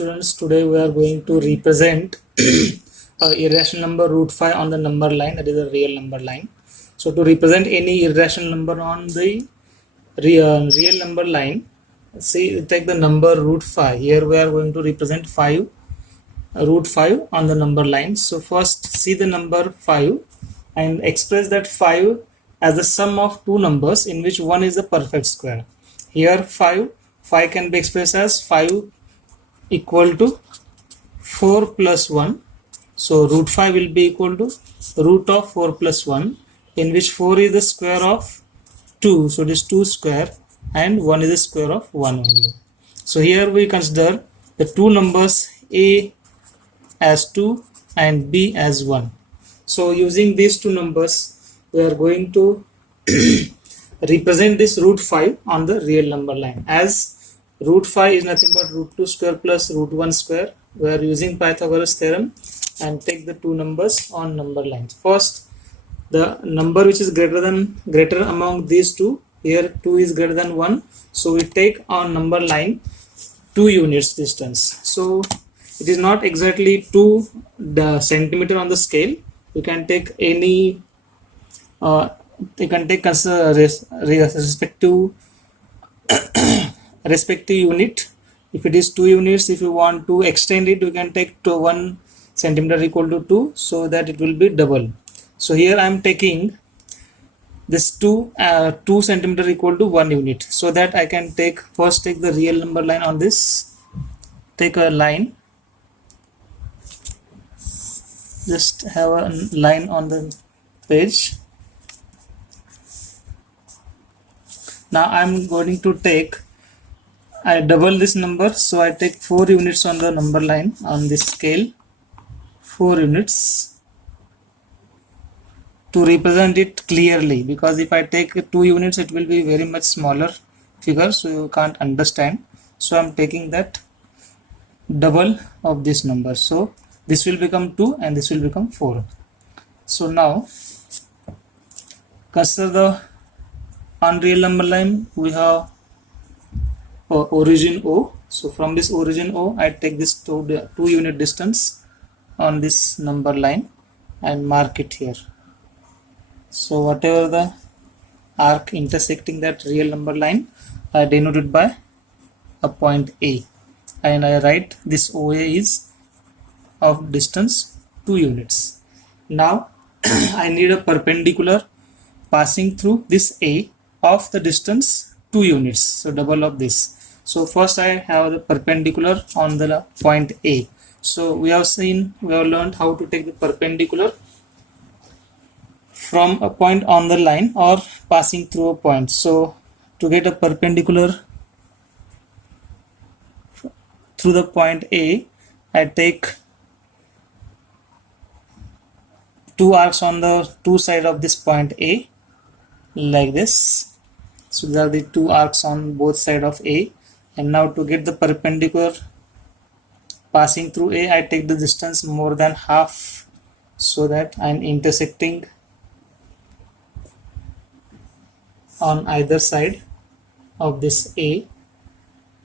students, today we are going to represent irrational number root 5 on the number line, that is a real number line. So to represent any irrational number on the real number line, see, take the number root 5. Here we are going to represent 5 root 5 on the number line. So first see the number 5 and express that 5 as the sum of two numbers in which one is a perfect square. Here 5 can be expressed as 5 equal to 4 plus 1. So root 5 will be equal to root of 4 plus 1, in which 4 is the square of 2. So it is 2 square and 1 is the square of 1 only. So here we consider the two numbers a as 2 and b as 1. So using these two numbers we are going to represent this root 5 on the real number line. As root 5 is nothing but root 2 square plus root 1 square, we are using Pythagoras theorem and take the two numbers on number lines. First, the number which is greater among these two, here 2 is greater than 1, so we take on number line 2 units distance. So it is not exactly 2 centimeter on the scale. You can take any respective unit. If it is 2 units, if you want to extend it, you can take to 1 centimeter equal to 2, so that it will be double. So here I am taking this 2 centimeter equal to 1 unit, so that I can first take the real number line on this. Take a line, just have a line on the page. Now I am going to I double this number, so I take 4 units on the number line on this scale, 4 units to represent it clearly, because if I take 2 units it will be very much smaller figure, so you can't understand. So I am taking that double of this number, so this will become 2 and this will become 4. So now consider the unreal number line. We have origin O. So from this origin O, I take this 2 unit distance on this number line and mark it here. So whatever the arc intersecting that real number line, I denote it by a point A, and I write this OA is of distance 2 units. Now I need a perpendicular passing through this A of the distance 2 units, so double of this. So first I have the perpendicular on the point A. So we have learned how to take the perpendicular from a point on the line or passing through a point. So to get a perpendicular through the point A, I take 2 arcs on the 2 sides of this point A, like this. So there are the 2 arcs on both sides of A. And now to get the perpendicular passing through A, I take the distance more than half, so that I am intersecting on either side of this A.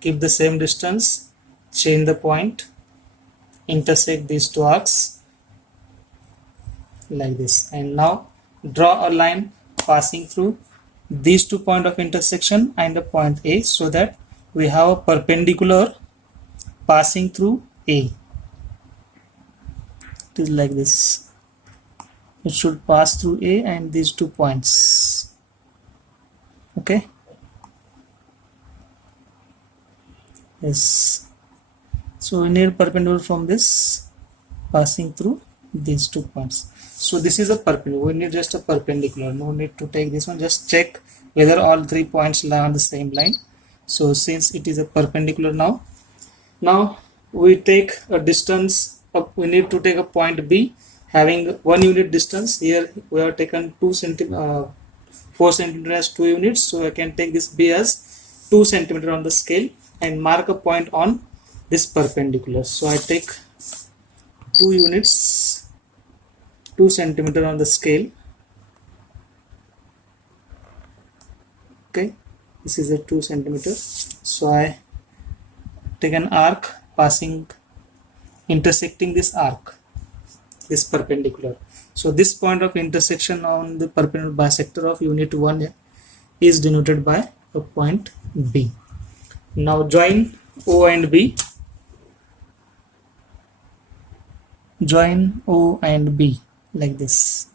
Keep the same distance, change the point, intersect these 2 arcs like this, and now draw a line passing through these 2 points of intersection and the point A, so that we have a perpendicular passing through A. It is like this. It should pass through A and these 2 points. Okay. Yes. So we need perpendicular from this passing through these 2 points. So this is a perpendicular. We need just a perpendicular. No need to take this one. Just check whether all 3 points lie on the same line. So since it is a perpendicular now we take a distance we need to take a point B having 1 unit distance. Here we have taken 4 centimeter as 2 units, so I can take this B as 2 centimeter on the scale and mark a point on this perpendicular. So I take 2 units, 2 centimeter on the scale. Okay, this is a 2 centimeter. So I take an arc passing, intersecting this arc, this perpendicular. So this point of intersection on the perpendicular bisector of unit 1 is denoted by a point B. Now join O and B. Join O and B like this.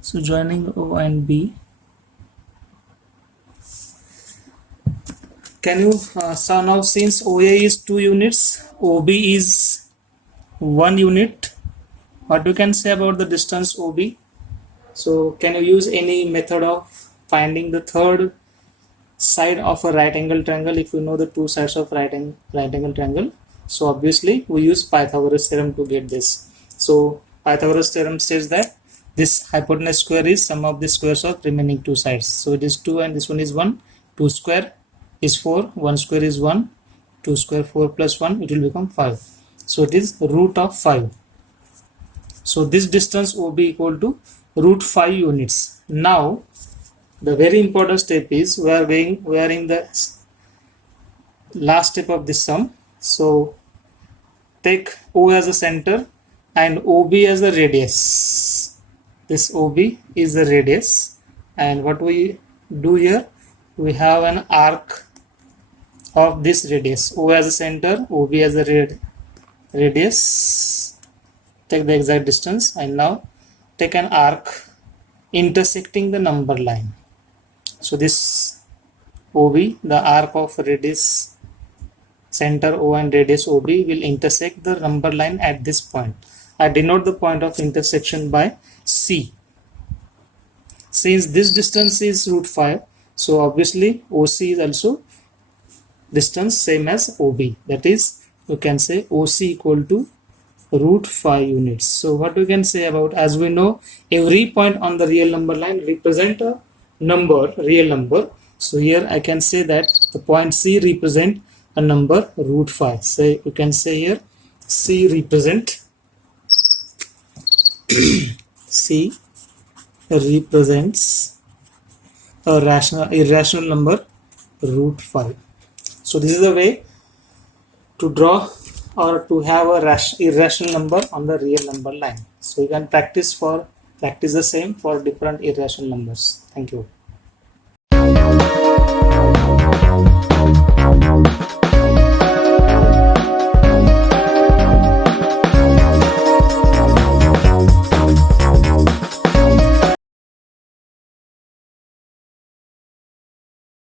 So joining O and B. Can you so now since OA is 2 units, OB is 1 unit, what you can say about the distance OB? So can you use any method of finding the third side of a right angle triangle if you know the two sides of right angle triangle? So obviously we use Pythagoras theorem to get this. So Pythagoras theorem says that this hypotenuse square is sum of the squares of remaining two sides. So it is 2 and this one is 1. 2 square is 4, 1 square is 1, 2 square 4 plus 1, it will become 5. So it is root of 5. So this distance OB equal to root 5 units. Now the very important step is we are in the last step of this sum. So take O as a center and OB as the radius. This OB is the radius, and what we do here, we have an arc of this radius. O as a center, OB as a radius. Take the exact distance and now take an arc intersecting the number line. So this OB, the arc of radius center O and radius OB will intersect the number line at this point. I denote the point of intersection by C. Since this distance is root 5, so obviously OC is also distance same as OB. That is, you can say OC equal to root 5 units. So what we can say about, as we know, every point on the real number line represent a number, real number. So here I can say that the point C represent a number root 5. So you can say here C represent C represents a irrational number root 5. So this is the way to draw or to have a irrational number on the real number line. So you can practice the same for different irrational numbers. Thank you.